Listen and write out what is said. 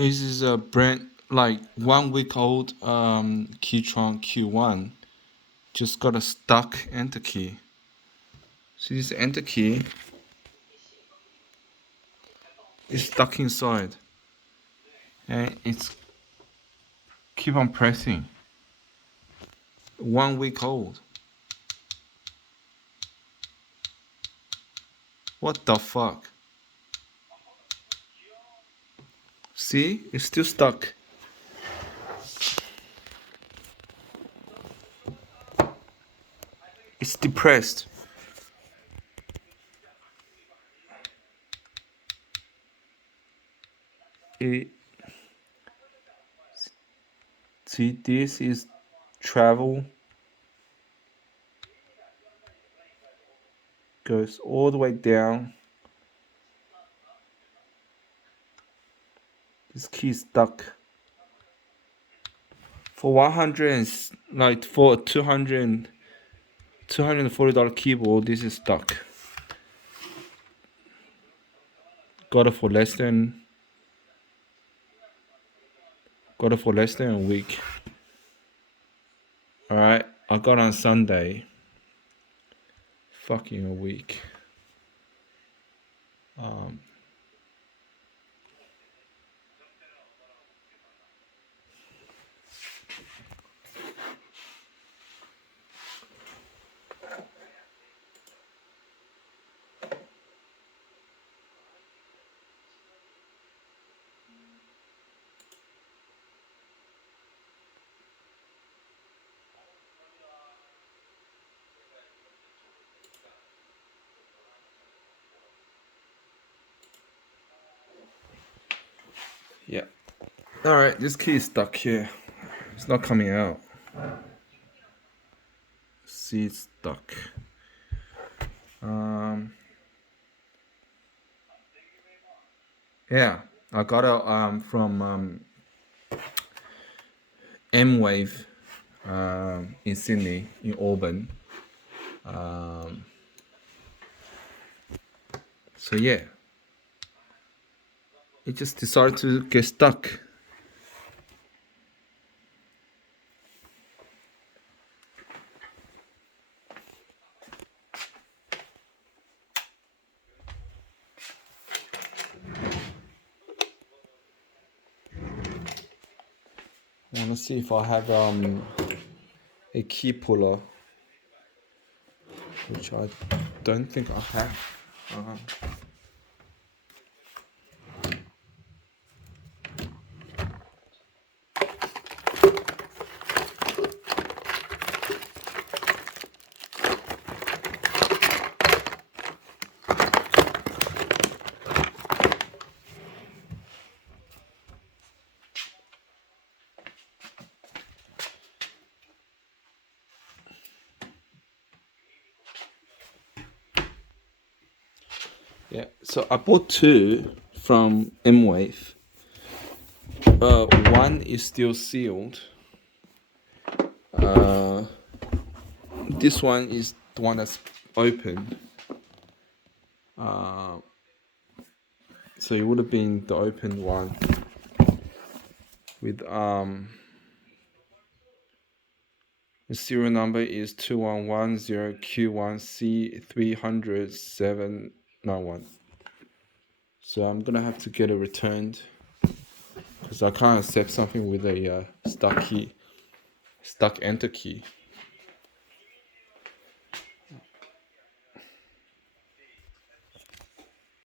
This is a brand like 1 week old Keychron Q1. Just got a stuck enter key. See this enter key is stuck inside, and it's keep on pressing. 1 week old. What the fuck? See, it's still stuck. It's depressed. See, this is travel. Goes all the way down. This key is stuck. For 100 and like for $240 keyboard, this is stuck. Got it for less than a week. Alright, I got on Sunday. Fucking a week. Yeah. Alright, this key is stuck here. It's not coming out. See, it's stuck. Yeah, I got it from M-Wave in Sydney, in Auburn. So yeah, it just decided to get stuck. I want to see if I have a key puller, which I don't think I have. Yeah, so I bought two from M-Wave. One is still sealed. This one is the one that's open. So it would have been the open one with the serial number is 2110Q1C300791. So I'm gonna have to get it returned because I can't accept something with a stuck enter key.